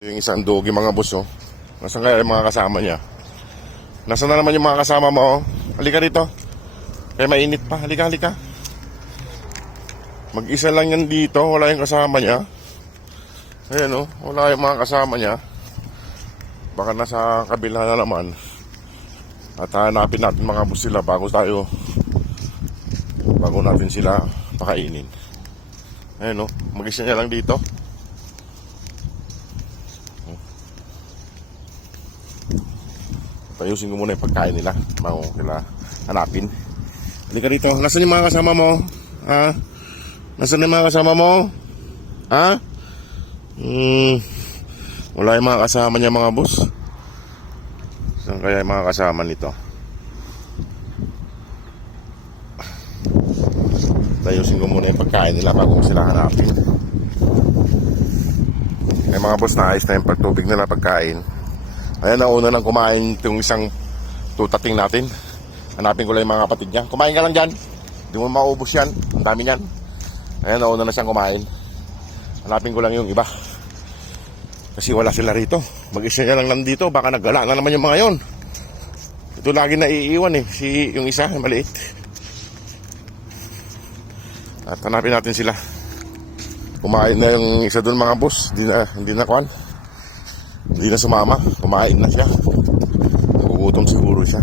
Yung isang dogi mga boss, oh. Nasaan kaya yung mga kasama niya? Nasaan na naman yung mga kasama mo, oh? Halika dito. Kaya mainit pa. Halika, halika. Mag-isa lang yan dito. Wala yung kasama niya. Ayan, oh. Wala yung mga kasama niya. Baka nasa kabila na naman. At hanapin natin mga boss sila bago natin sila pakainin. Ayan, oh. Mag-isa niya lang dito. Ayusin ko muna yung pagkain nila bago nila hanapin. Halika dito. Nasaan yung mga kasama mo? Ha? Nasaan yung mga kasama mo? Ha? Wala yung mga kasama niya mga boss. Saan kaya yung mga kasama nito? Ayusin ko muna yung pagkain nila bago sila hanapin. Ay mga boss, naayos na yung pagtubig nila, pagkain. Ayan, nauna nang kumain itong isang tutating natin. Hanapin ko lang yung mga kapatid niya. Kumain ka lang dyan. Hindi mo maubos yan. Ang dami niyan. Ayan, nauna na siyang kumain. Hanapin ko lang yung iba. Kasi wala sila rito. Mag-isa niya lang dito. Baka naggala na naman yung mga yon. Ito lagi naiiwan eh. Yung isa, maliit. At hanapin natin sila. Kumain na yung isa doon mga boss. Hindi na kuhan. Hindi na sumama, kumain na siya. Nagugutom siguro siya.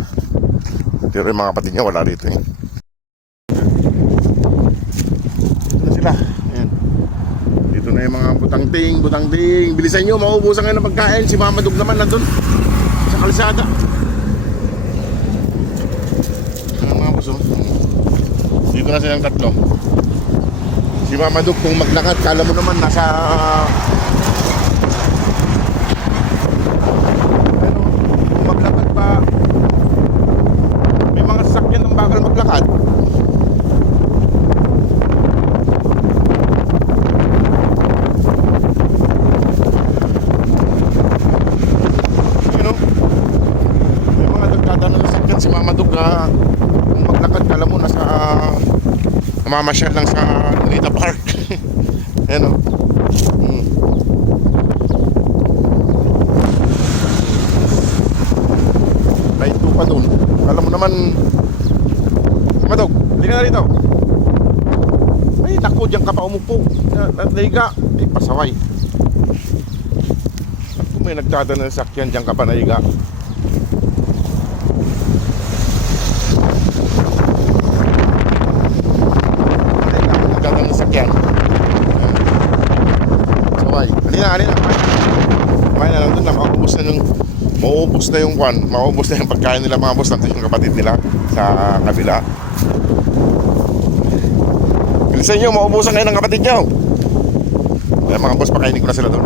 Pero yung mga kapatid niya wala rito eh. Ano sila? Ayan. Dito na yung mga butangting. Bilisan nyo, mauubusan kayo ng pagkain. Si Mama Dug naman nandun sa kalsada. Ano mga puso? Dito na silang tatlo. Si Mama Dug kung maglakad, kala mo naman nasa maglakad pa. May mga sasakyan ng bagal maglakad. You know, may mga nagdadaan ng sasakyan. Si Mama Dug kung maglakad, kala mo nasa namamasyal lang sa Nita Park. Ayan o. Light 2 pa dun. Alam mo naman, Madog, hindi ka na rito. Ay, naku, diyan ka pa umupo. Naiga, ay pasaway. Kung may nagdadaan ng sakyan, diyan ka pa naiga. Nagdadaan ng sakyan. Pasaway. Halina. Kumain na lang dun na, maubos na yung pagkain nila mga boss. Nandun yung kapatid nila sa kabila. Bilisan nyo, maubusan kayo ng kapatid nyo. Kaya mga boss, pakainin ko na sila doon.